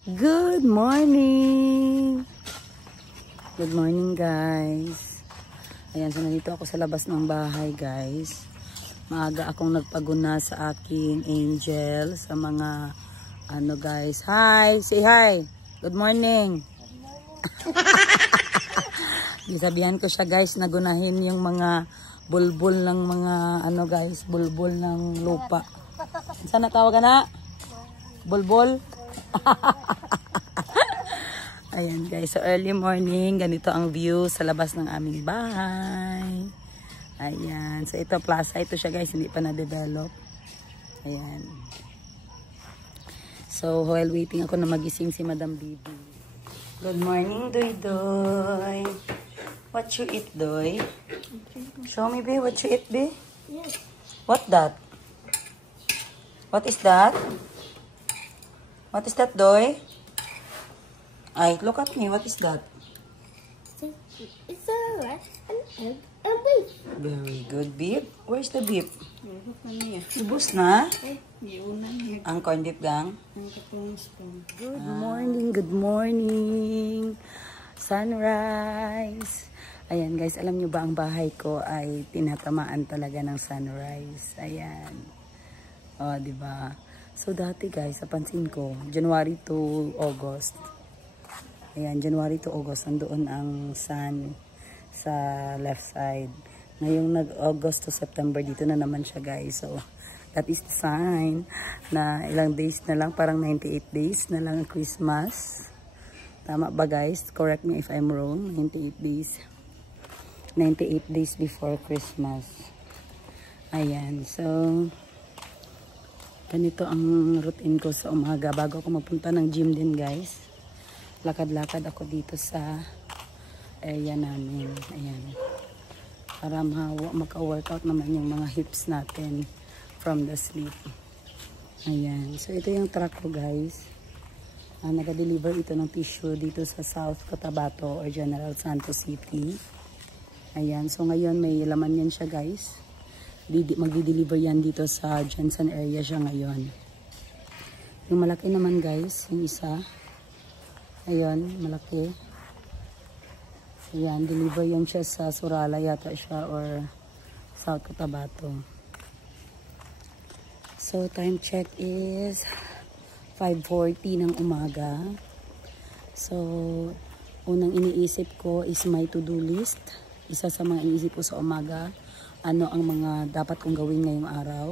Good morning! Good morning guys. Ayan, so nandito ako sa labas ng bahay guys. Maaga akong nagpaguna sa aking angel sa mga ano guys. Hi! Say hi! Good morning! Sabihan ko siya guys, nagunahin yung mga bulbul ng mga ano guys, bulbul ng lupa. Saan natawagan na? Bulbul? Ayan guys, so early morning, ganito ang view sa labas ng aming bahay. Ayan, so ito plaza, ito siya guys, hindi pa na-develop. Ayan. So while waiting ako na magising si Madam Bibi. Good morning, Doy Doy. What you eat, Doy? Show me, babe, what you eat, babe? Yes. What that? What is that? What is that, Doy? Ay, look at me. What is that? It's a rat, an egg, and beef. Very good, beef. Where's the beef? Ubus na? Ang corned beef gang? Good morning, good morning. Sunrise. Ayan guys, alam nyo ba ang bahay ko ay tinatamaan talaga ng sunrise. Ayan. O, diba? So, dati guys, napansin ko, January to August. Ayan, January to August, nandoon ang sun sa left side. Ngayong nag-August to September, dito na naman siya guys. So, that is the sign na ilang days na lang, parang 98 days na lang ang Christmas. Tama ba guys? Correct me if I'm wrong. 98 days. 98 days before Christmas. Ayan, so ganito ang routine ko sa umaga bago ako magpunta ng gym din guys. Lakad-lakad ako dito sa area namin. Ayan. Para maka-workout naman yung mga hips natin from the sleep. Ayan. So ito yung truck ko guys. Nag-deliver ito ng tissue dito sa South Cotabato or General Santos City. Ayan. So ngayon may laman yan siya guys. Magdi-deliver yan dito sa Jensen area siya ngayon. Yung malaki naman guys, yung isa. Ayun, malaki. Ayan, deliver yan siya sa Surala yata siya or South Cotabato. So, time check is 5:40 ng umaga. So, unang iniisip ko is my to-do list. Isa sa mga iniisip ko sa umaga, ano ang mga dapat kong gawin ngayong araw.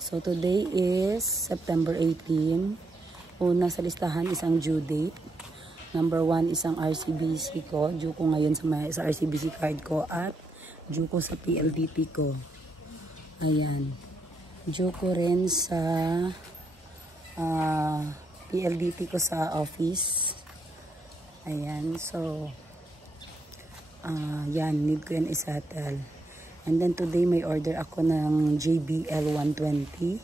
So, today is September 18. Una sa listahan, isang due date. Number 1, isang RCBC ko. Due ko ngayon sa RCBC card ko at due ko sa PLDT ko. Ayan. Due ko rin sa PLDT ko sa office. Ayan. So, yan. Need ko yan isettle. And then today may order ako ng JBL 120.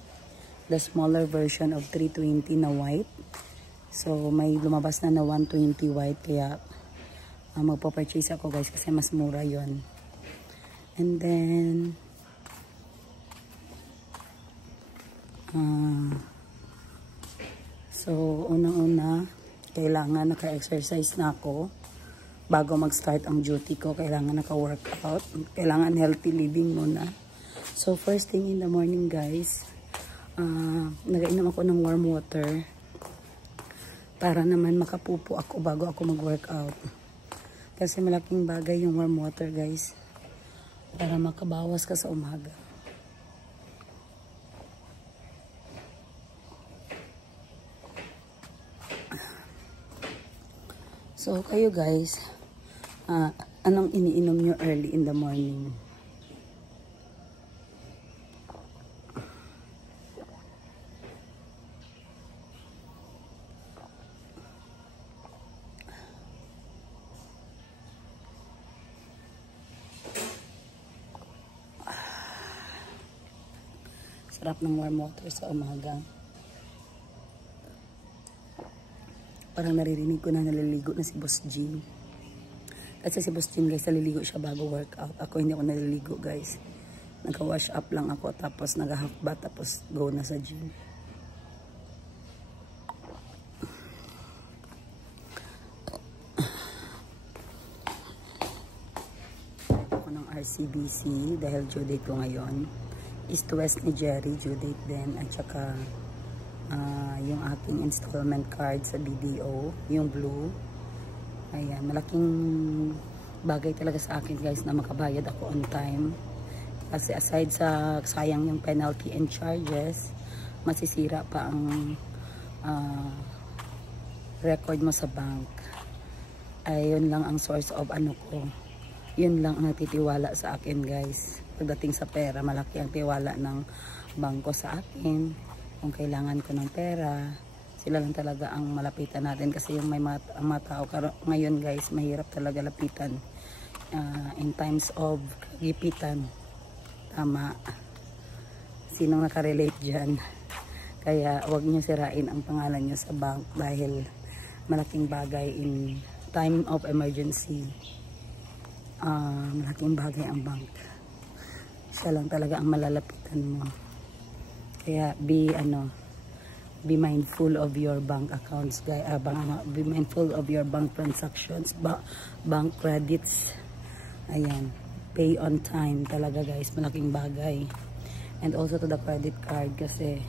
The smaller version of 320 na white. So may lumabas na 120 white. Kaya magpa-purchase ako guys kasi mas mura yon. And then so unang-una kailangan naka-exercise na ako. Bago mag-start ang duty ko, kailangan naka-workout. Kailangan healthy living muna. So, first thing in the morning, guys, nagainom ako ng warm water para naman makapupo ako bago ako mag-workout. Kasi malaking bagay yung warm water, guys, para makabawas ka sa umaga. So, kayo guys, anong iniinom nyo early in the morning? Sarap ng warm water sa umaga. Parang naririnig ko na naliligo na si Boss Jim. Kasi si Boss Jim guys, naliligo siya bago workout. Ako hindi ako naliligo guys. Nagka-wash up lang ako tapos nag-half bath tapos go na sa gym. RCBC dahil due date ko ngayon. East to West ni Jerry, due date din. At saka yung aking installment card sa BDO, yung blue. Ayan, malaking bagay talaga sa akin guys na makabayad ako on time. Kasi aside sa sayang yung penalty and charges, masisira pa ang record mo sa bank. Ayun lang ang source of ano ko. Yun lang ang natitiwala sa akin guys. Pagdating sa pera, malaki ang tiwala ng bangko sa akin. Kung kailangan ko ng pera, sila lang talaga ang malapitan natin. Kasi yung mga tao ngayon guys, mahirap talaga lapitan. In times of gipitan. Tama. Sinong nakarelate dyan? Kaya huwag nyo sirain ang pangalan nyo sa bank dahil malaking bagay in time of emergency. Malaking bagay ang bank. Siya lang talaga ang malalapitan mo. Kaya be mindful of your bank accounts, guys. Be mindful of your bank transactions, bank credits. Ayan, pay on time talaga guys, malaking bagay. And also to the credit card kasi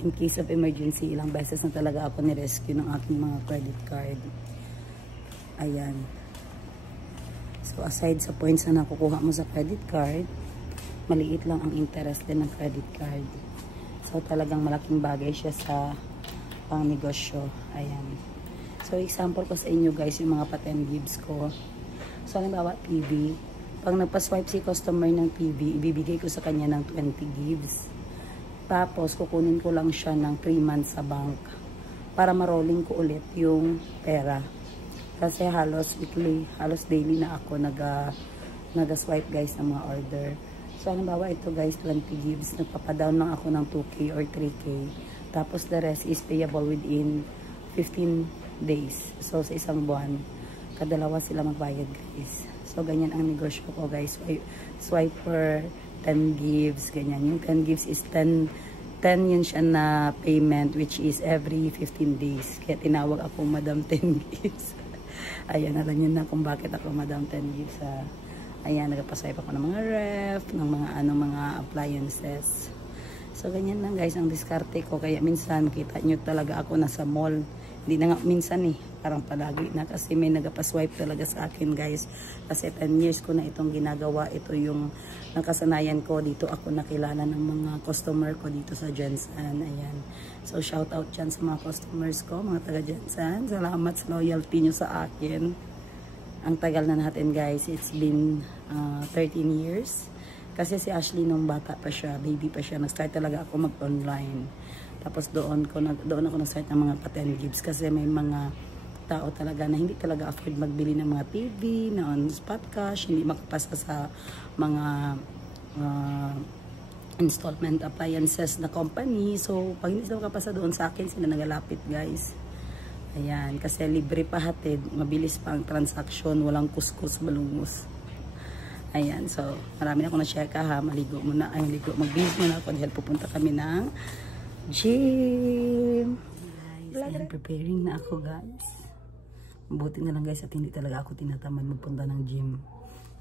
in case of emergency, ilang beses na talaga ako ni-rescue ng aking mga credit card. Ayan. So, aside sa points na nakukuha mo sa credit card, maliit lang ang interest din ng credit card. So, talagang malaking bagay siya sa pang-negosyo. Ayan. So, example ko sa inyo guys, yung mga pa-10 gives ko. So, halimbawa, PV. Pag nagpa-swipe si customer ng PV, ibibigay ko sa kanya ng 20 gives. Tapos, kukunin ko lang siya ng 3 months sa bank para marolling ko ulit yung pera. Kasi halos weekly, halos daily na ako nag-swipe guys ng mga order. So, halimbawa ito guys, 20 gives. Nagpapadown lang ako ng 2K or 3K. Tapos, the rest is payable within 15 days. So, sa isang buwan, kadalawa sila magbayad guys. So, ganyan ang negosyo ko guys. Swipe for 10 gives, ganyan. Yung 10 gives is 10 yun siya na payment which is every 15 days. Kaya tinawag ako Madam 10 gives. Ayan, alam nyo na kung bakit ako Madam 10 gives. Ayan, nagpaswipe ako ng mga ref, ng mga appliances. So, ganyan lang guys ang diskarte ko. Kaya minsan, kita nyo talaga ako nasa mall. Hindi na nga minsan parang palagi na kasi may nagpaswipe talaga sa akin guys. Kasi 10 years ko na itong ginagawa. Ito yung nakasanayan ko. Dito ako nakilala ng mga customer ko dito sa Jensen. Ayan. So, shout out dyan sa mga customers ko, mga taga Jensen. Salamat sa loyalty nyo sa akin. Ang tagal na natin guys. It's been 13 years. Kasi si Ashley nung bata pa siya, baby pa siya, nag-start talaga ako mag-online. Tapos doon ako nag-start ng mga pa-10 gives kasi may mga tao talaga na hindi talaga afford magbili ng mga TV, na on-spot cash, hindi makapasa sa mga installment appliances na company. So, pag hindi sila makapasa doon sa akin, sila nagalapit guys. Ayan, kasi libre pa hatid, mabilis pa ang transaction, walang kuskus, balungos. Ayan, so marami na akong na-check maligo muna, mag-binge muna ako dahil pupunta kami ng gym. Guys, ayan, preparing na ako guys. Mabuti na lang guys at hindi talaga ako tinatamad magpunta ng gym.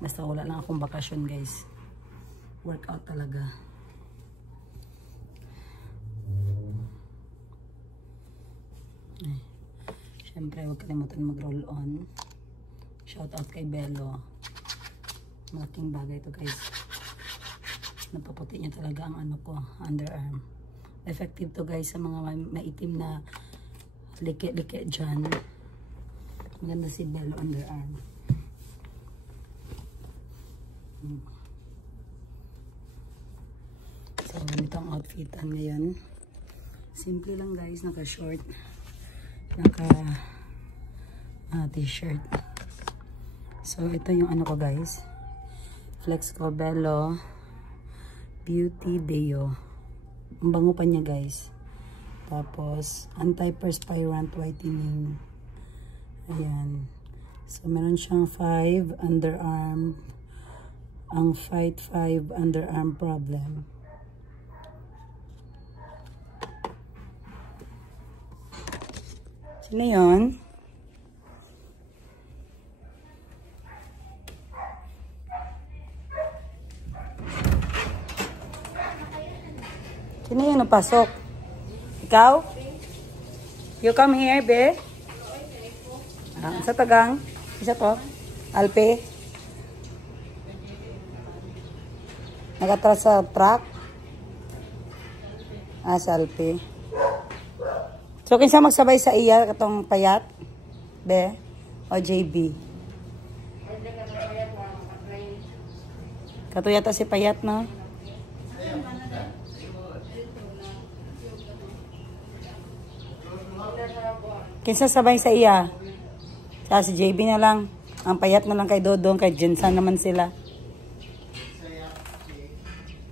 Basta wala lang akong bakasyon guys. Workout talaga. Siyempre huwag kalimutan mag-roll on. Shout out kay Bello. Malaking bagay ito guys. Napaputi niya talaga ang underarm. Effective to guys sa mga maitim na liki-liki dyan. Maganda si Bello underarm. So, ganito ang outfitan ngayon. Simple lang guys. Naka-short. Naka-t-shirt. So, ito yung ko guys. Flexco Bello Beauty Deo. Ang bango pa niya guys. Tapos anti-perspirant whitening. Ayan. So meron siyang 5 underarm. Ang fight 5 underarm problem. Sino yun? Sino yun napasok? Ikaw? You come here, be? Sa tagang? Isa to? Alpe? Nagatras sa truck? Sa Alpe. So, kinsa magsabay sa iya katong payat? Be? O JB? Kato yata si payat, no? Kinsa sabay sa iya? Sa si JB na lang. Ang payat na lang kay Dodong, kay Jensan naman sila.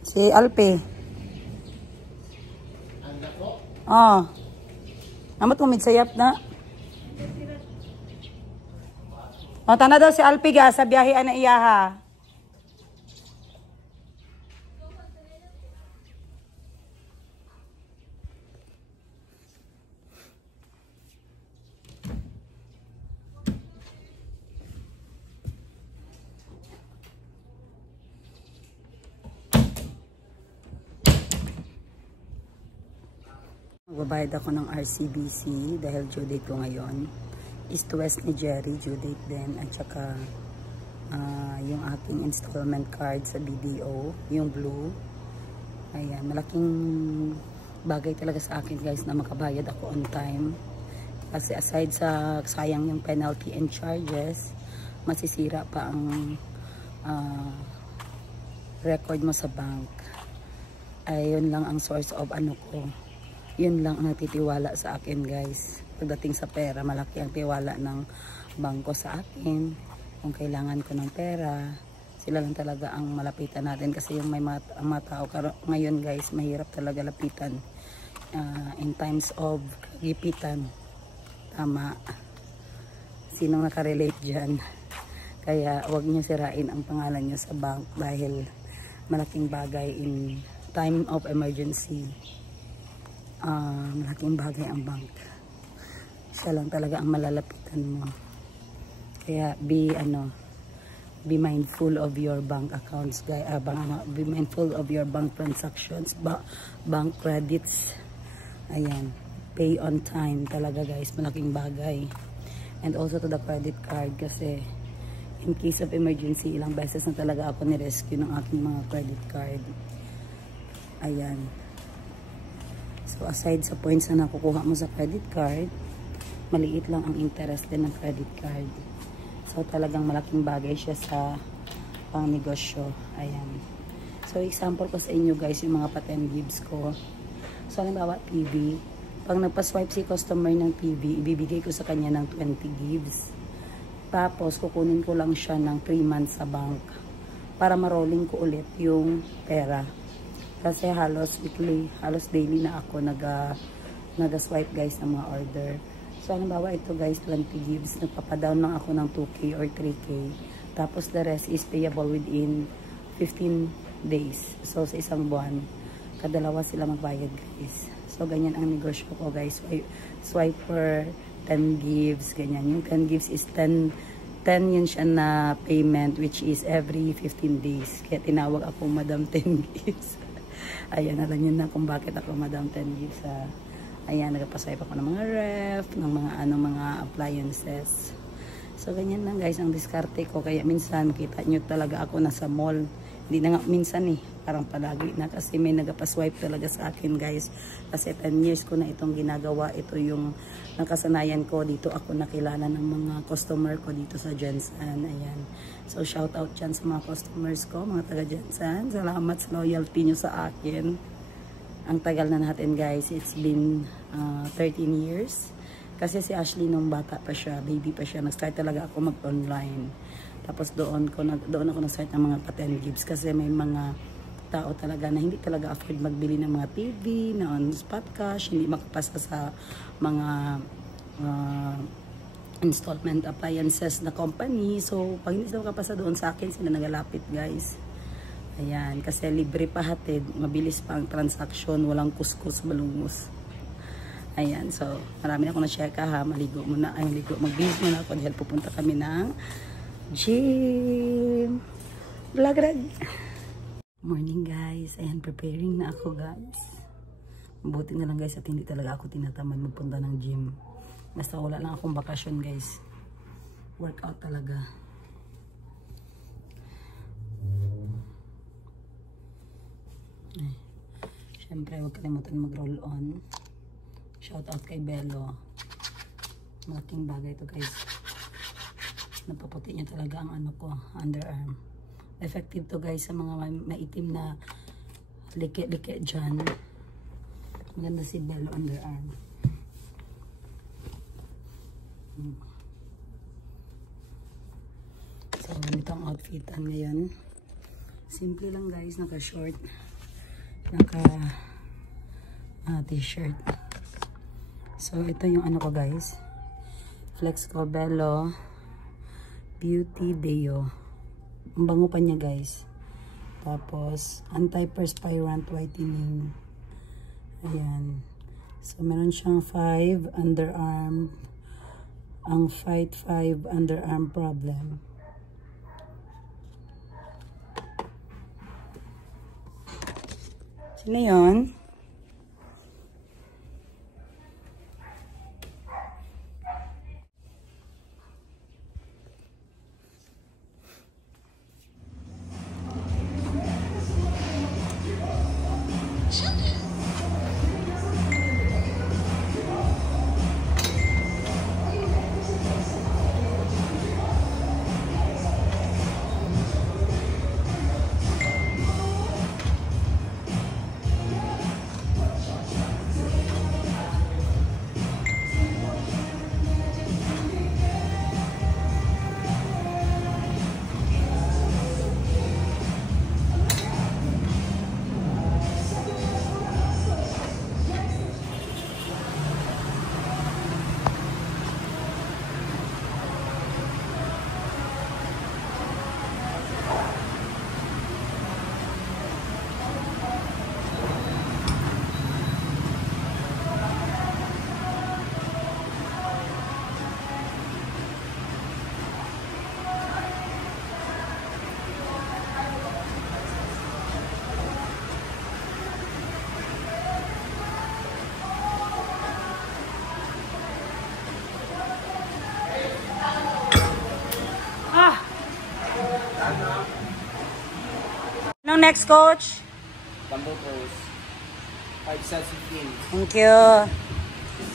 Si Alpe. Oh. Amat umid sayap na. O, tana daw si Alpe ga sa biyahe na iya ha. Magbabayad ako ng RCBC dahil due date ko ngayon. East to West ni Jerry, due date din. At saka yung aking installment card sa BDO, yung blue. Ayan, malaking bagay talaga sa akin guys na makabayad ako on time. Kasi aside sa sayang yung penalty and charges, masisira pa ang record mo sa bank. Ayun lang ang source of ano ko. Yun lang ang natitiwala sa akin guys. Pagdating sa pera, malaki ang tiwala ng bangko sa akin. Kung kailangan ko ng pera, sila lang talaga ang malapitan natin. Kasi yung ang mga tao ngayon guys, mahirap talaga lapitan. In times of kagipitan. Tama. Sinong nakarelate dyan? Kaya wag niyo sirain ang pangalan niyo sa bank dahil malaking bagay in time of emergency. Malaking bagay ang bank. Siya lang talaga ang malalapitan mo. Kaya be mindful of your bank accounts guys. Be mindful of your bank transactions, bank credits. Ayan, pay on time talaga guys, malaking bagay. And also to the credit card kasi in case of emergency, ilang beses na talaga ako ni-rescue ng aking mga credit card. Ayan. So, aside sa points na nakukuha mo sa credit card, maliit lang ang interest din ng credit card. So, talagang malaking bagay siya sa pangnegosyo. Ayan. So, example ko sa inyo guys, yung mga pa-10 gives ko. So, halimbawa, PB. Pag nagpa-swipe si customer ng PB, ibibigay ko sa kanya ng 20 gives. Tapos, kukunin ko lang siya ng 3 months sa bank para marolling ko ulit yung pera. Kasi halos weekly, halos daily na ako nag-swipe guys ng mga order. So, halimbawa ito guys, 20 gives. Nagpapadown lang ako ng 2K or 3K. Tapos the rest is payable within 15 days. So, sa isang buwan, kadalawa sila magbayad guys. So, ganyan ang negosyo ko guys. Swipe for 10 gives, ganyan. Yung 10 gives is 10 yun siya na payment which is every 15 days. Kaya tinawag ako Madam 10 gives. Ayan, alam nyo na kung bakit ako Madam 10 gives. Ayan, nagpaswipe ako ng mga ref, ng mga appliances. So, ganyan lang guys ang diskarte ko. Kaya minsan, makita nyo talaga ako nasa mall. Hindi na nga minsan parang palagi na kasi may nagpaswipe talaga sa akin guys. Kasi 10 years ko na itong ginagawa. Ito yung nakasanayan ko. Dito ako nakilala ng mga customer ko dito sa Jensan. Ayan. So, shout out dyan sa mga customers ko, mga taga Jensan. Salamat sa loyalty nyo sa akin. Ang tagal na natin guys. It's been 13 years. Kasi si Ashley nung bata pa siya, baby pa siya, nag-start talaga ako mag-online. Tapos doon ako nag-start ng mga pa-10 gives kasi may mga tao talaga na hindi talaga afford magbili ng mga TV, na on-spot cash, hindi makapasa sa mga installment appliances na company. So, pag hindi sila makapasa doon sa akin, sila nagalapit guys. Ayan, kasi libre pa hatid, mabilis pa ang transaction, walang kuskus, malungos. Ayan, so marami na akong na-check ha, maligo muna, mag-build muna ako dahil pupunta kami ng gym. Vlog red. Morning guys, ayan, preparing na ako guys. Buti na lang guys at hindi talaga ako tinatamad magpunta ng gym. Basta wala lang akong bakasyon guys. Workout talaga. Siyempre huwag kalimutan mag-roll on. Shout out kay Bello. Malaking bagay ito guys. Napaputi niya talaga ang ano ko, underarm. Effective to guys sa mga maitim na liki-liki dyan. Maganda si Bello underarm. So ganito ang outfitan ngayon. Simple lang guys, naka-short, naka t-shirt. So ito yung ano ko guys, Flexco Bello Beauty Deo. Ang bango pa niya guys. Tapos anti-perspirant whitening. Ayan. So meron siyang 5 underarm, ang Fight 5 underarm problem. Sino yun? Anong next, coach? Bamboo pose. 5 sets 15. Thank you.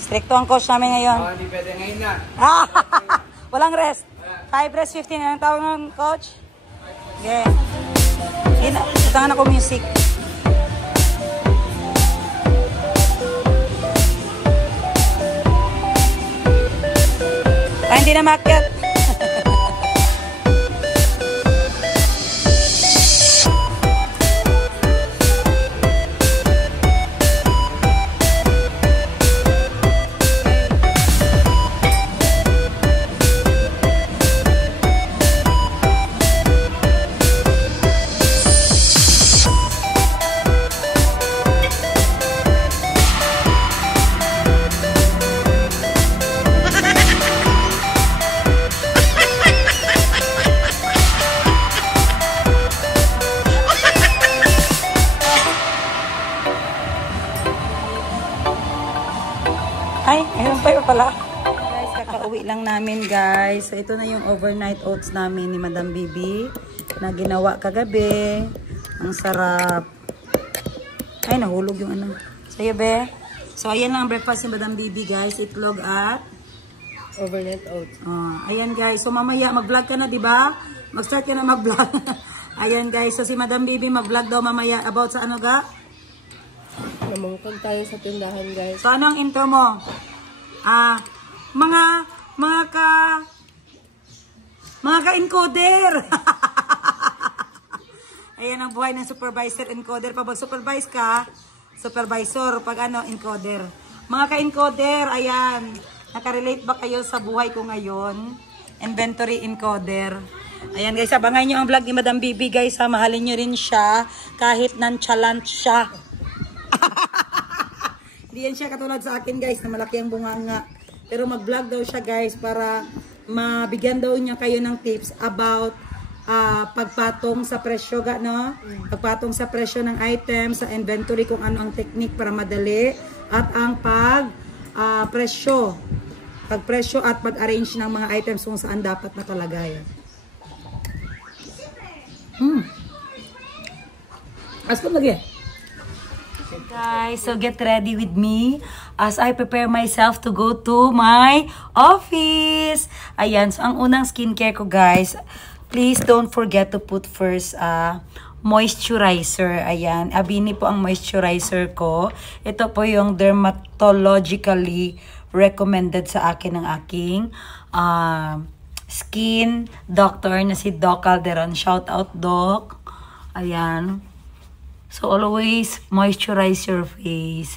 Stricto ang coach namin ngayon. Oh, hindi pwede ngayon na. Walang rest. 5 rest 15. Anong tawag ng coach? Okay. Itangan ako music. Ay, hindi na makyat. Ay, ayun pa yun pala. Guys, kakauwi lang namin guys. So, ito na yung overnight oats namin ni Madam Bibi na ginawa kagabi. Ang sarap. Ay, nahulog yung ano. Sa'yo, be. So, ayan lang ang breakfast ni Madam Bibi guys. Itlog at Overnight oats. Ayan guys. So, mamaya mag-vlog ka na, di ba? Mag-start ka na mag-vlog. Ayan guys. So, si Madam Bibi mag-vlog daw mamaya about sa ano ga? Namungkag tayo sa tindahan, guys. So, ano ang intro mo? Mga ka-encoder. Ayan ang buhay ng supervisor encoder. Pag supervise ka, supervisor. Pag ano, encoder. Mga ka-encoder, ayan. Nakarelate ba kayo sa buhay ko ngayon? Inventory encoder. Ayan guys, abangan nyo ang vlog ni Madam Bibi guys. Mahalin nyo rin siya kahit nonchalant siya. Hindi yan siya katulad sa akin guys na malaki ang bunganga. Pero mag-vlog daw siya guys para mabigyan daw niya kayo ng tips about pagpatong sa presyo no? Pagpatong sa presyo ng item, sa inventory kung ano ang technique para madali, at ang pagpresyo at pag-arrange ng mga items kung saan dapat nakalagay. Asko lagi. Guys, so get ready with me as I prepare myself to go to my office. Ayan, so ang unang skincare ko, guys, please don't forget to put first moisturizer. Ayan, Avini po ang moisturizer ko. Ito po yung dermatologically recommended sa akin ng aking skin doctor na si Doc Calderon. Shout out, Doc. Ayan. So, always moisturize your face.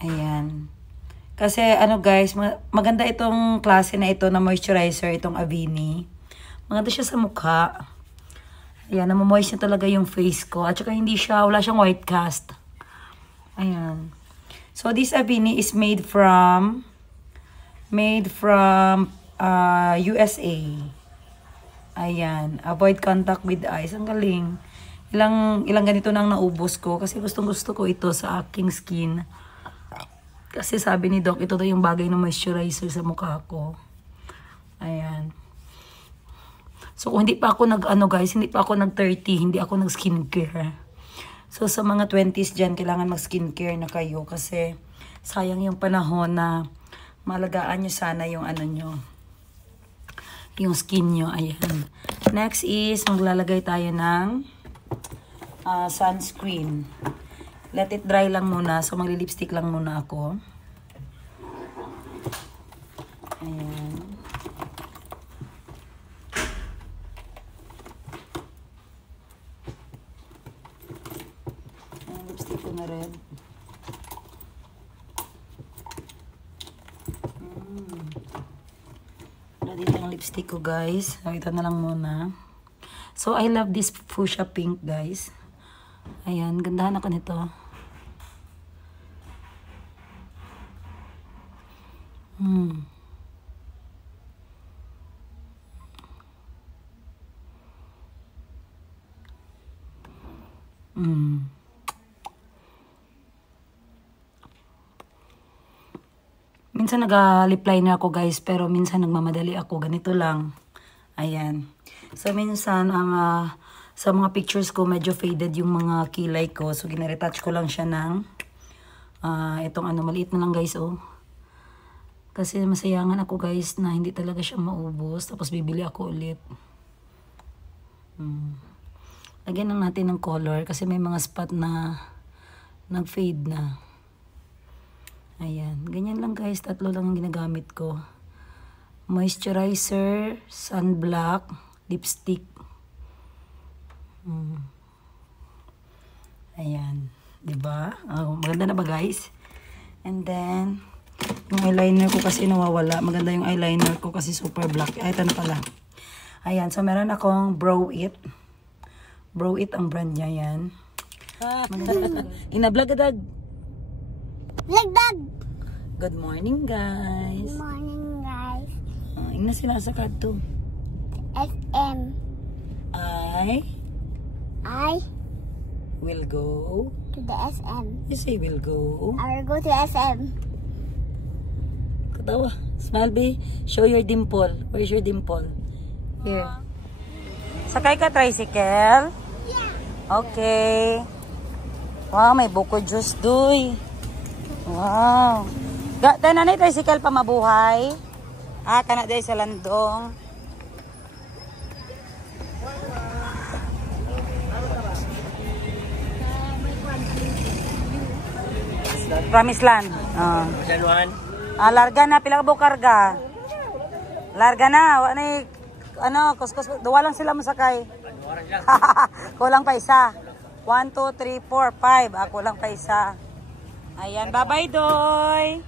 Ayan. Kasi, guys, maganda itong klase na ito na moisturizer, itong Avini. Maganda siya sa mukha. Ayan, namomoist niya talaga yung face ko. At saka wala siyang white cast. Ayan. So, this Avini is made from USA. Ayan. Avoid contact with eyes. Ang galing. Ilang ganito nang naubos ko kasi gustong-gusto ko ito sa aking skin. Kasi sabi ni Doc, ito daw yung bagay na moisturizer sa mukha ko. Ayan. So kung hindi pa ako hindi pa ako nag-30, hindi ako nag-skincare. So sa mga 20s dyan, kailangan mag-skincare na kayo kasi sayang yung panahon na malagaan nyo sana yung yung skin nyo. Ayan. Next is, maglalagay tayo ng sunscreen. Let it dry lang muna. So, magli-lipstick lang muna ako. Ayan. Ayan, lipstick ko na red. Dito ang lipstick ko, guys. So, ito na lang muna. So, I love this fuchsia pink, guys. Ayan, gandahan ako nito. Minsan nag-lip liner ako, guys, pero minsan nagmamadali ako. Ganito lang. Ayan. So, minsan, sa mga pictures ko, medyo faded yung mga kilay ko. So, gina-retouch ko lang siya ng itong maliit na lang, guys, oh. Kasi masayangan ako, guys, na hindi talaga siya maubos. Tapos, bibili ako ulit. Lagyan lang natin ng color kasi may mga spot na nag-fade na. Ayan. Ganyan lang, guys. 3 lang ang ginagamit ko. Moisturizer, sunblock, lipstick. Ayan. Diba? Maganda na ba, guys? And then, yung eyeliner ko kasi nawawala. Maganda yung eyeliner ko kasi super black. Ay, ito pala. Ayan. So, meron akong Brow It. Brow It ang brand niya, yan. Ina-vlog adag. Vlog. Good morning, guys. Good morning, guys. Ina sinasakad to. SM. I will go to the SM. You say will go. I will go to SM. Katawa. Smile, babe. Show your dimple. Where's your dimple? Here. Sakay ka tricycle? Yeah. Okay. Wow, may buko juice, doy. Wow. Tananay tricycle pa mabuhay. Kana day sa landong. Promise Land. Larga na, pila ka bu karga? Larga na, kuskus, duwa lang sila masakay. Kulang pa isa. 1, 2, 3, 4, 5. Kulang pa isa. Ayan, bye-bye, Doy.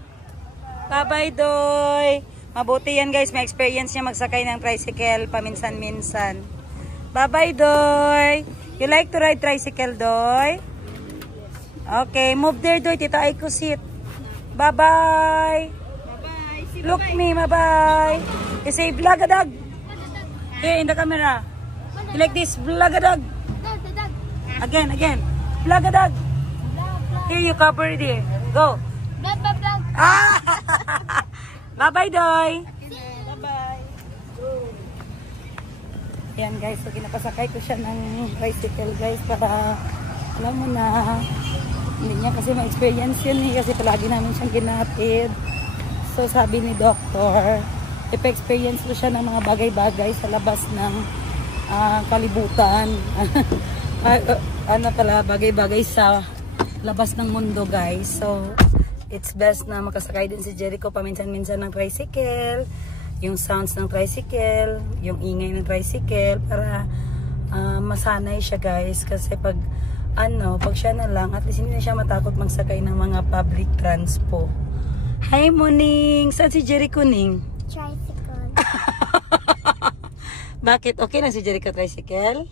Bye-bye, Doy. Mabuti yan, guys. May experience niya magsakay ng tricycle paminsan-minsan. Bye-bye, Doy. You like to ride tricycle, Doy? Okay, move there, Doy. Tita Aiko sit. Bye-bye. Bye-bye. Look me, bye-bye. You say, vlog adag. Here, in the camera. You like this? Vlog a dog. Dog, the dog. Again. Vlog a dog. Here, you cover it here. Go. Dog, dog, dog. Ah! Bye-bye, Doy. Bye-bye. Yan guys, so ginapasakay ko siya ng tricycle guys para alam mo na hindi niya kasi ma-experience yun eh, kasi palagi namin siyang ginatid. So sabi ni doktor, ipa-experience ko siya ng mga bagay-bagay sa labas ng kalibutan. Ano pala, bagay-bagay sa labas ng mundo guys. So it's best na makasakay din si Jericho paminsan-minsan ng tricycle, yung sounds ng tricycle, yung ingay ng tricycle para masanay siya guys, kasi pag siya na lang, at least hindi na siya matakot magsakay ng mga public transpo. Hi Muning! Saan si Jericho Ning? Tricycle. Bakit? Okay na si Jericho tricycle?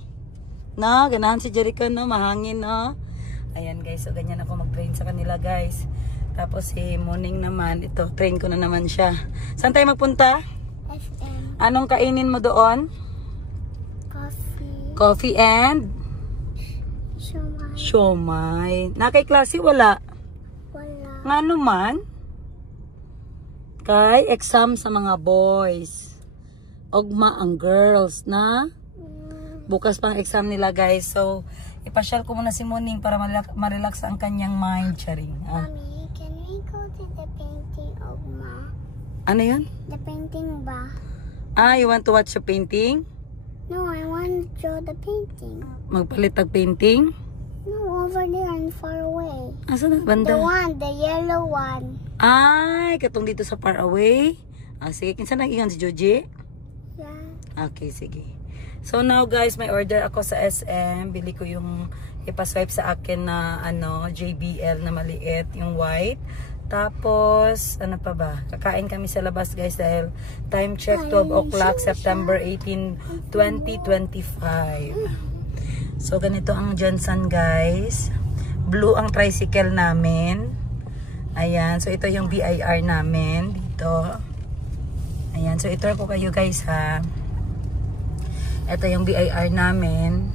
No? Ganahan si Jericho, no? Mahangin, no? Ayan guys, so ganyan ako mag-train sa kanila guys. Tapos si Muning naman, ito, train ko na naman siya. Saan tayo magpunta? SM. Anong kainin mo doon? Coffee. Coffee and? Shumai. Siomay. Nakay klase wala? Wala. Nga naman? Kay exam sa mga boys. Ugma ang girls na? Bukas pang exam nila guys. So, ipasyal ko muna si Muning para ma-relax ang kanyang mind. Charing. Mommy, can we go to the painting of Ma? Ano yun? The painting ba? You want to watch the painting? No, I want to draw the painting. Magpalit ang painting? No, over there and far away. Asa na banda? The yellow one. Ay, katong dito sa far away. Sige, kinsa nag-ingon si Joji? Yeah. Okay, sige. So now guys, may order ako sa SM. Bili ko yung ipaswipe sa akin na JBL na maliit, yung white. Tapos, ano pa ba? Kakain kami sa labas guys dahil time check 12 o'clock, September 18, 2025. So ganito ang Johnson guys. Blue ang tricycle namin. Ayan, so ito yung BIR namin dito. Ayan, so ito ko kayo guys ha. Ito yung BIR namin.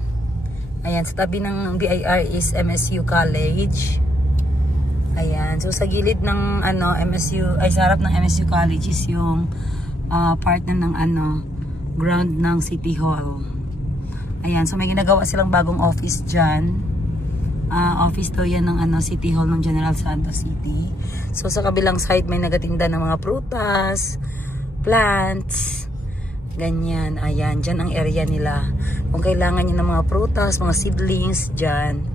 Ayan, sa tabi ng BIR is MSU College. Ayan, so sa gilid ng MSU, ay sa harap ng MSU College is yung part na ng ground ng City Hall. Ayan, so may ginagawa silang bagong office dyan. Office to yan ng City Hall ng General Santos City. So sa kabilang side may nagatinda ng mga prutas, plants, ganyan. Ayan, dyan ang area nila. Kung kailangan nyo ng mga prutas, mga seedlings, dyan.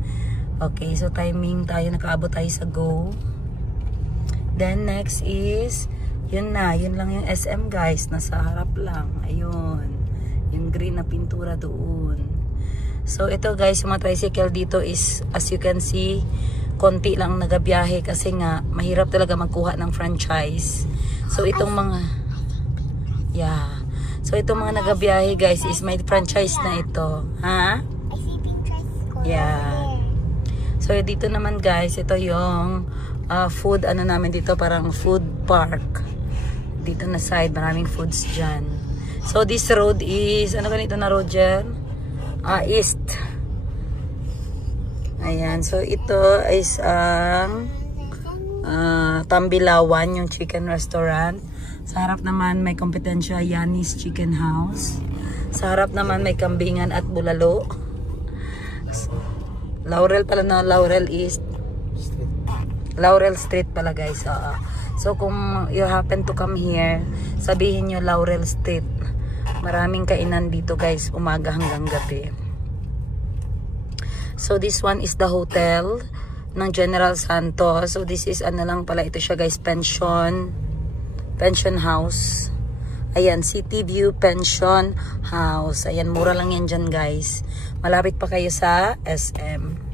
Okay, so timing tayo, nakaabot tayo sa go. Then next is, yun lang yung SM guys, nasa harap lang. Ayun, yung green na pintura doon. So ito guys, yung mga tricycle dito is, as you can see, konti lang nagabiyahe kasi nga, mahirap talaga magkuha ng franchise. So itong mga, so itong mga nagabiyahe guys is may franchise na ito. Ha? I see pink tricycle. Yeah. So dito naman guys, ito yung food namin dito, parang food park. Dito na side, maraming foods dyan. So this road is, ano ganito na road dyan? East. Ayan, so ito is Tambilawan, yung chicken restaurant. Sa harap naman may kompetensya Yanni's Chicken House. Sa harap naman may Kambingan at Bulalo. Laurel pala na, Laurel East. Laurel Street pala guys. So kung you happen to come here, sabihin nyo Laurel Street. Maraming kainan dito guys, umaga hanggang gabi. So this one is the hotel ng General Santos. So this is lang pala ito siya guys, pension house. Ayan, City View Pension House. Ayan, mura lang yan dyan guys. Malapit pa kayo sa SM.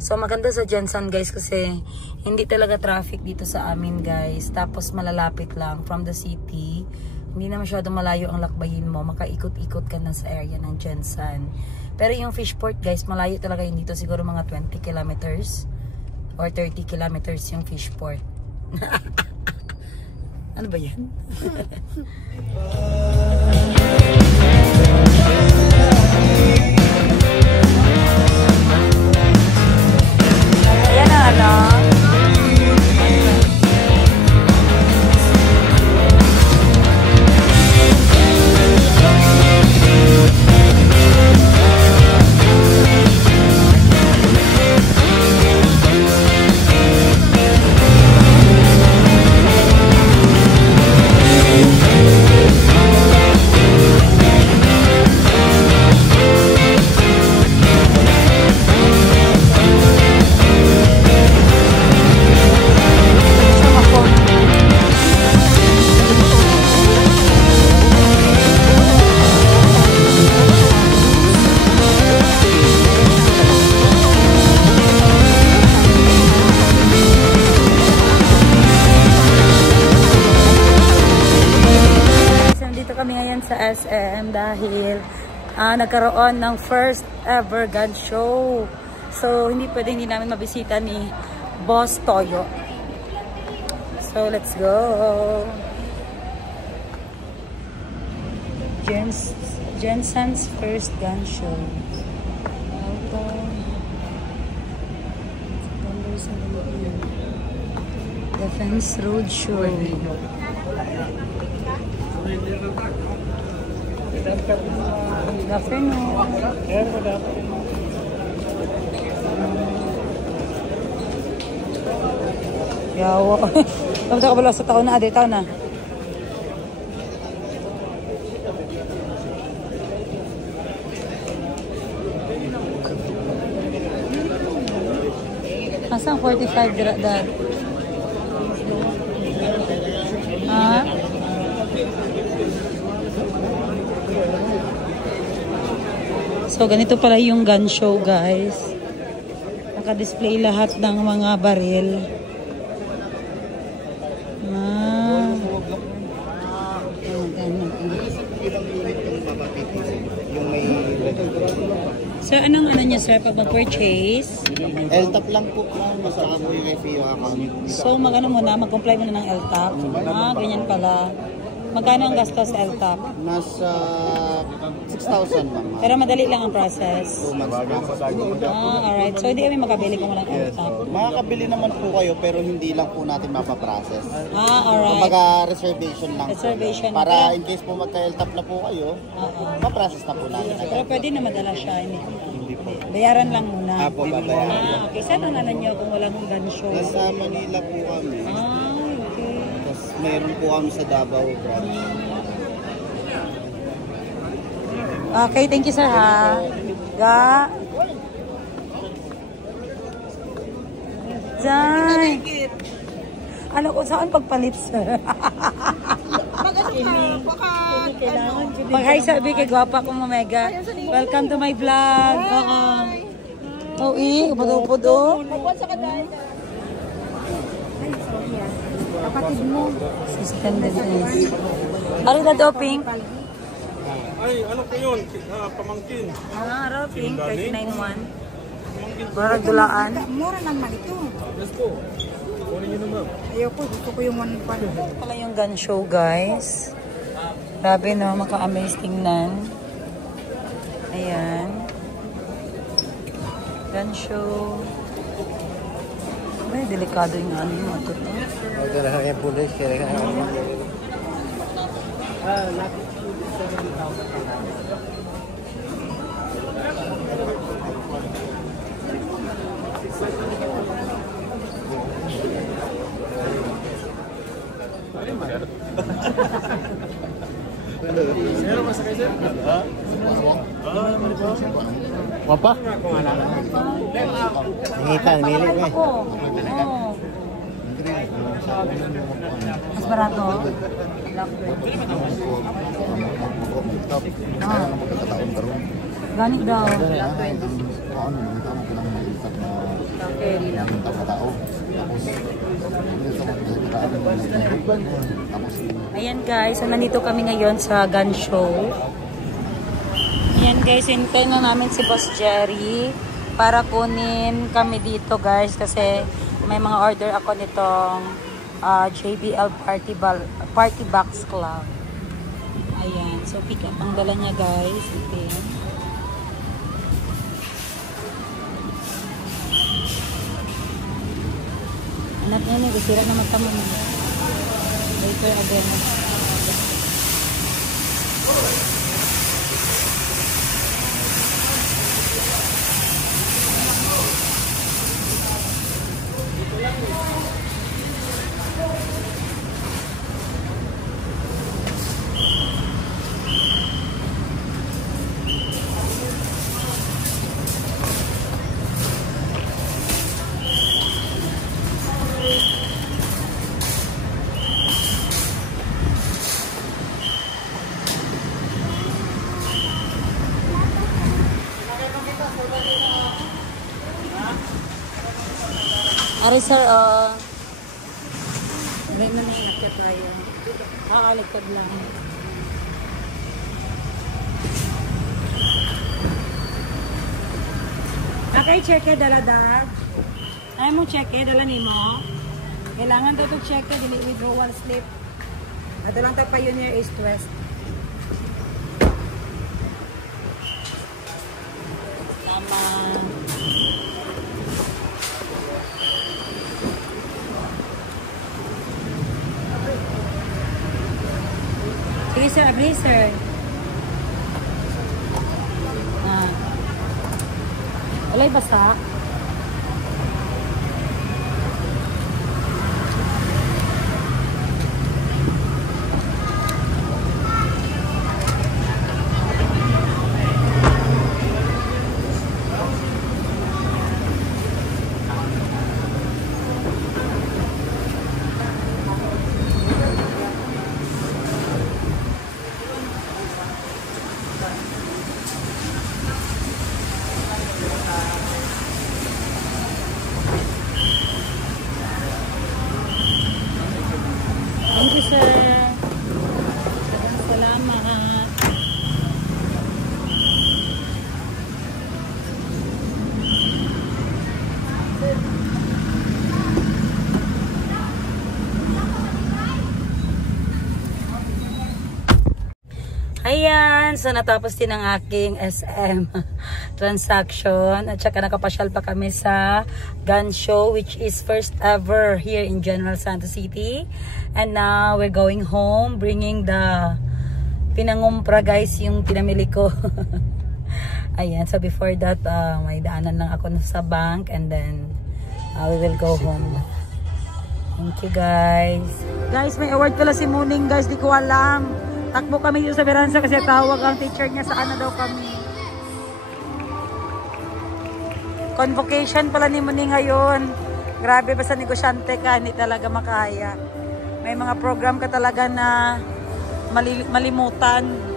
So maganda sa Jensen guys kasi hindi talaga traffic dito sa amin guys. Tapos malalapit lang from the city. Hindi na masyado malayo ang lakbayin mo. Makaikot-ikot ka na sa area ng Jensen. Pero yung Fishport guys, malayo talaga yun dito. Siguro mga 20 kilometers or 30 kilometers yung Fishport. Ano ba yan? Ayan ang ano. Sa SM dahil nagkaroon ng first ever gun show. So, hindi namin mabisita ni Boss Toyo. So, let's go! Jensen's first gun show. Defense Road Show. Good afternoon. Good afternoon. Yawa. Kamusta ka bala sa taon na? Taon na. Asang 45 dira dad? Ha? So, ganito pala yung gun show, guys. Naka-display lahat ng mga baril. So, anong ano niya, sir, pag mag-purchase? LTAP lang po, masaka po yung FEO account. So, mag-comply muna ng LTAP. Ganyan pala. Magkano ang gastos sa LTAP? Nasa 6,000 lang. Pero madali lang ang process. 2 months lang. Alright. So, hindi kami makabili kung walang LTAP. Makakabili naman po kayo, pero hindi lang po natin mapaprocess. Alright. Kumbaga, reservation lang Reservation. po. Para in case po magka-LTAP na po kayo, maprocess na po natin. Pero pwede na madala siya. Hindi po. Bayaran lang muna. Apo, babayaran. Okay. Saan ang alam niyo kung walang gun show? Nasa Manila po kami. Okay. Tapos mayroon po kami sa Davao branch. Okay, thank you sir ha. Ga. Jai. Ano ko saan pagpalit sir? Mag-hi sabi kay gwapa kong mamega. Welcome to my vlog. Oo. Upod-upod o. Kapatid mo. System defense. Ano na doping? Ay, ano po yun? Pamangkin. Araw, pink, 39.1. Barag dulaan. Mura naman ito. Let's go. Kunin nyo naman. Ayoko, gusto ko yung 1.1. Ito pala yung gun show, guys. Grabe, no? Maka-amaze tingnan. Ayan. Gun show. Ay, delikado yung ano yung mato. Ito na yung pulis. Apa? Nangitan, milik eh. Mas barato? Ganit daw. Carry lang. Ayan guys, so nandito kami ngayon sa gun show. Ayan guys, hintayin na namin si Boss Jerry para kunin kami dito guys kasi may mga order ako nitong JBL Party Box Club. Ayan. So, pick up ang dala niya, guys. Ito yan. Anak niya niya. Sira na magtamo niya. Later again. Ari sir, hindi na naiinakit tayo. Likod lang. Naka-check dala-dag. Ayaw mo check dala ni mo. Kailangan daw ito check dili withdrawal slip. Ito lang tayo Pioneer East West. Tama. Sige sir, agree sir. Walay basa. Thank you, sir. Salamat. Ayan, so natapos din ang aking SM transaction at saka nakapasyal pa kami sa gun show which is first ever here in General Santos City. And now we're going home bringing the pinangumpra guys, yung pinamili ko. Ayan, so before that may daanan lang ako sa bank and then we will go home. Thank you guys. Guys, may award pala si Muning guys, di ko alam. Takbo kami dito sa Beranza kasi tawag ang teacher niya sa ano daw kami. Convocation pala ni Muning ngayon. Grabe, basta negosyante ka, hindi talaga makaya. May mga program ka talaga na malimutan.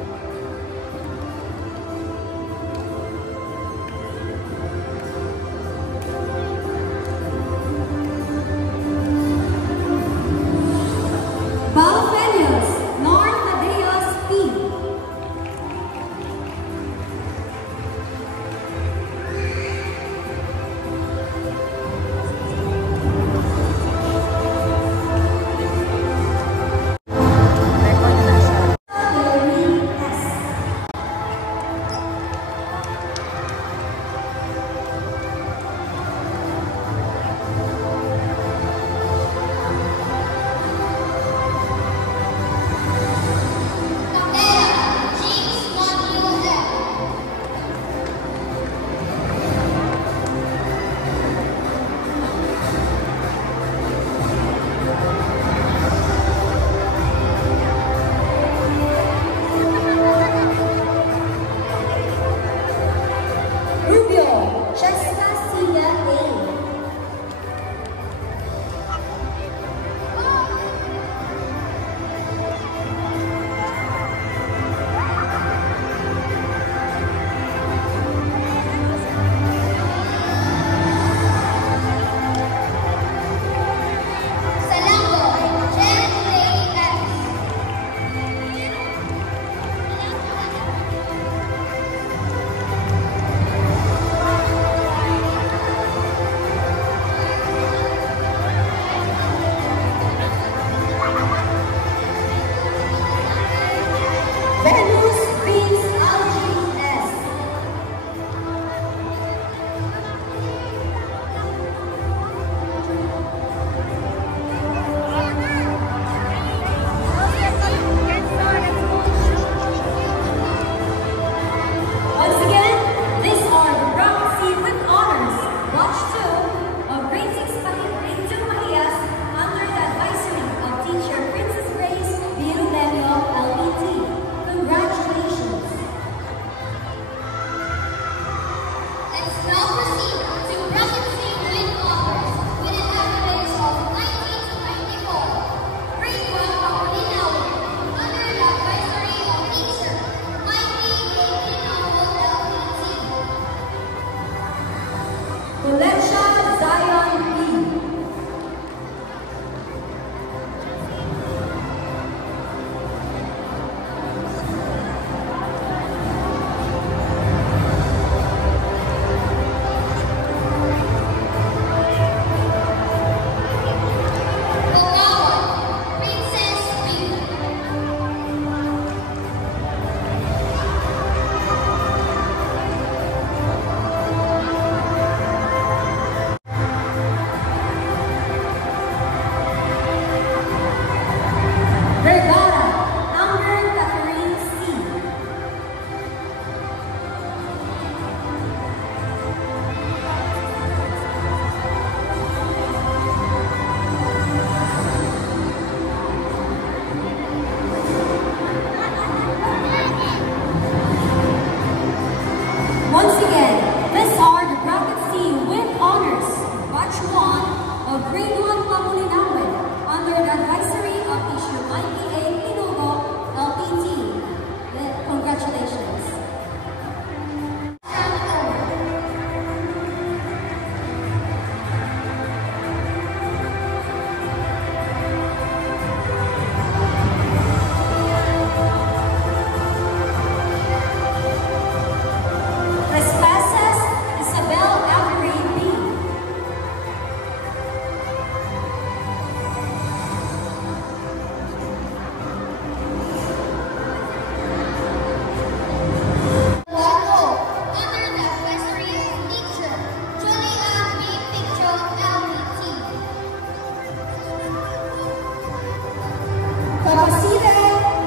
Papacita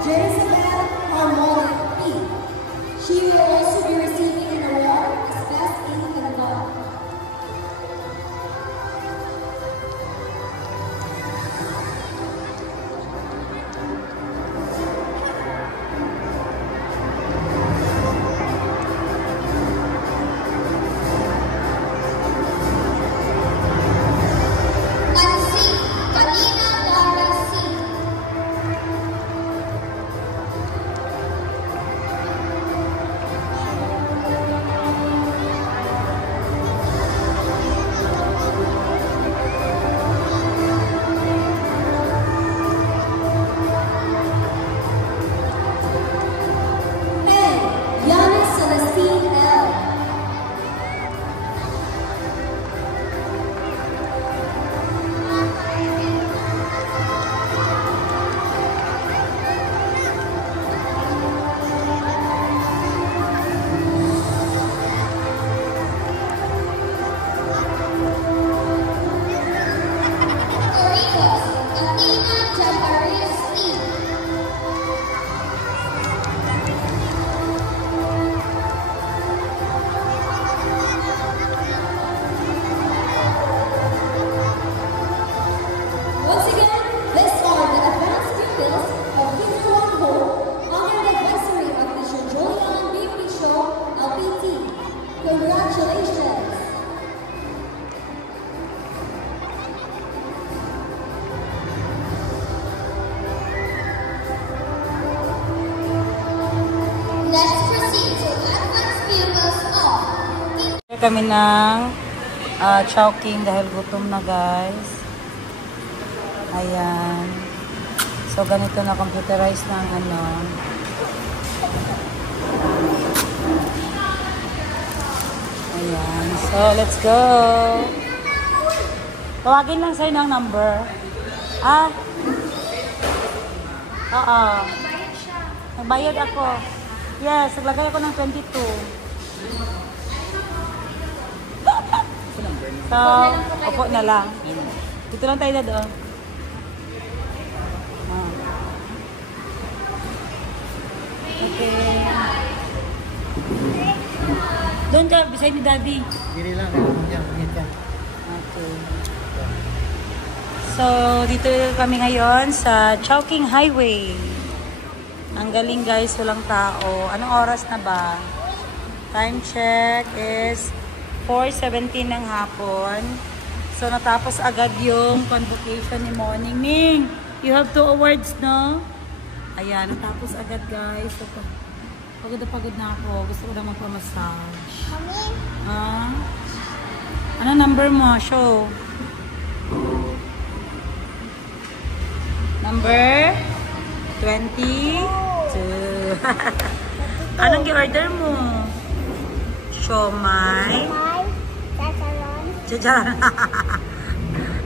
Jerusalem Harmonic P. She will also be receiving an award as Best in Canada. Nancy Kalina Dara C. Yana Celestine L. Doritos Athena Javaris Steve. Once again, these are the advanced pupils of Kinder One Home under the advisory of Teacher Julian B. Picho, LPT. Congratulations! Let's proceed to advanced pupils of Kami ng Chowking dahil gutom na guys. Ayan. So ganito na computerized ng ano. Ayan. So let's go. Tawagin lang sa'yo ng number. Ah? Oo. Nagbayad ako. Yes, naglagay ako ng 22. So, opo na lang. Dito lang tayo na doon. Ah. Okay. Doon ka, beside ni Daddy. Dili lang. Yan, yan. Okay. So, dito kami ngayon sa Chowking Highway. Ang galing guys, walang tao. Anong oras na ba? Time check is 4:17 ng hapon. So, natapos agad yung convocation ni Morning. Ning, you have 2 awards, no? Ayan, natapos agad guys. So, pagod na pagod na ako. Gusto ko na magpamassage. Ah? Ano number mo? Show. Number 22. Anong i-order mo? Siomay. Chicharon.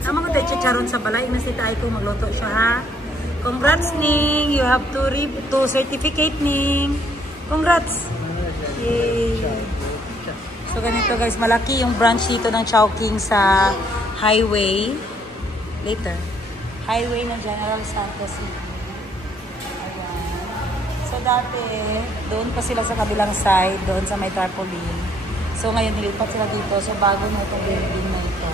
Sama ko tayo chicharon sa balay. Nasita ay kung magluto siya ha. Congrats Ning. You have to certificate Ning. Congrats. Yay. So ganito guys. Malaki yung branch dito ng Chowking sa highway. Later. Highway ng General Santos City. Ayan. So dati, doon pa sila sa kabilang side, doon sa may tarpaulin. So ngayon nilipat sila dito. So bago na itong building na ito.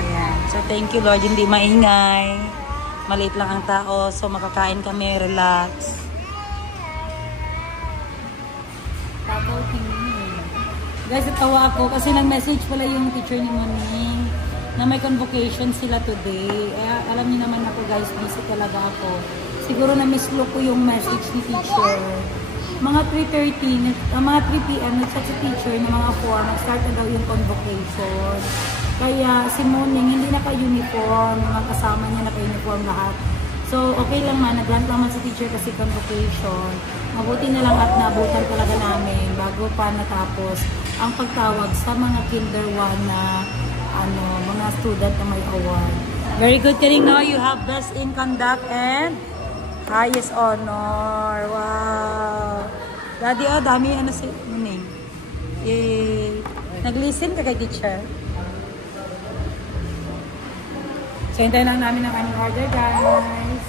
Ayan. So thank you Lord, hindi maingay. Maliit lang ang tao. So makakain kami, relax. Tataw tingin. Guys, natawa ako kasi nag-message pala yung teacher ni Moning na may convocation sila today. Alam niyo naman ako guys, busy talaga ako. Siguro na-mislo ko yung message ni teacher. Mga 3:30, mga 3 p.m. nag-chat si teacher na mga 4, nag-start na daw yung convocation. Kaya si Moning hindi naka-uniform, mga kasama niya naka-uniform lahat. So okay lang man, nag-grant naman si teacher kasi convocation. Mabuti na lang at nabutan talaga namin bago pa natapos ang pagtawag sa mga Kinder 1 na mga student na may award. Very good, Karing, no? You have best in conduct and highest honor. Wow. Daddy, oh, dami si Muning. Yay. Nag-listen ka kay teacher. So, hintayin lang namin ang aming order, guys.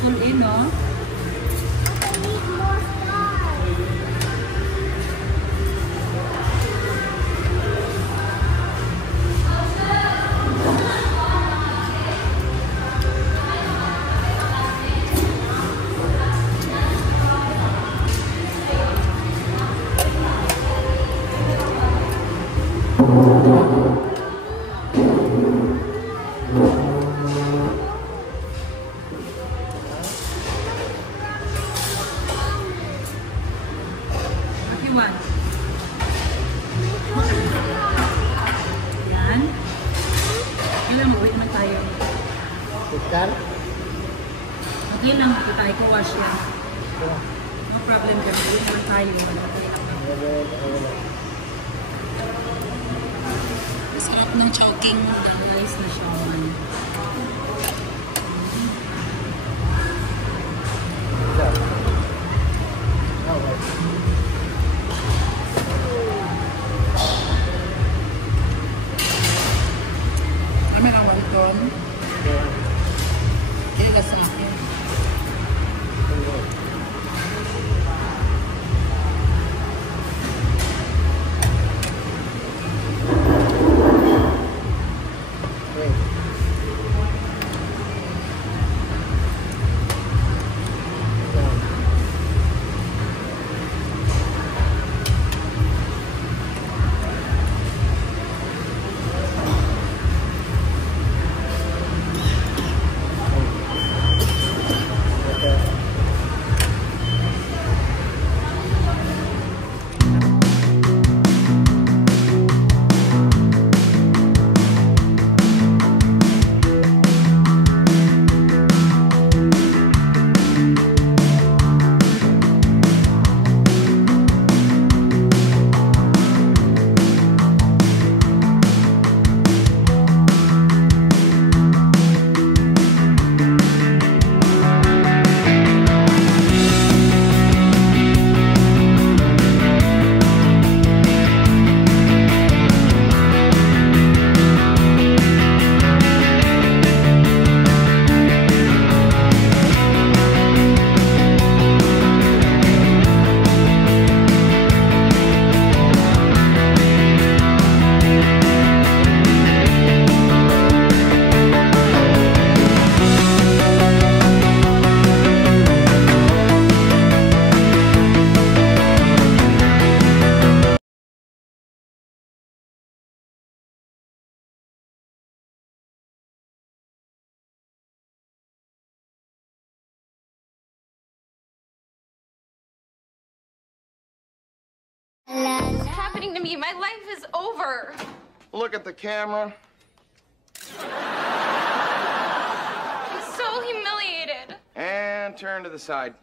pull in, no? I need more stars. What you want? Yan. Kailan mag-uwi naman tayo? Tikar? Okay lang, hindi tayo ko wash yan. No problem, kasi uwi naman tayo. Masarap ng chowking mo, guys, na shawan. Kami ng waliton. Kaya ka sa akin. What's happening to me? My life is over. Look at the camera. I'm so humiliated. And turn to the side.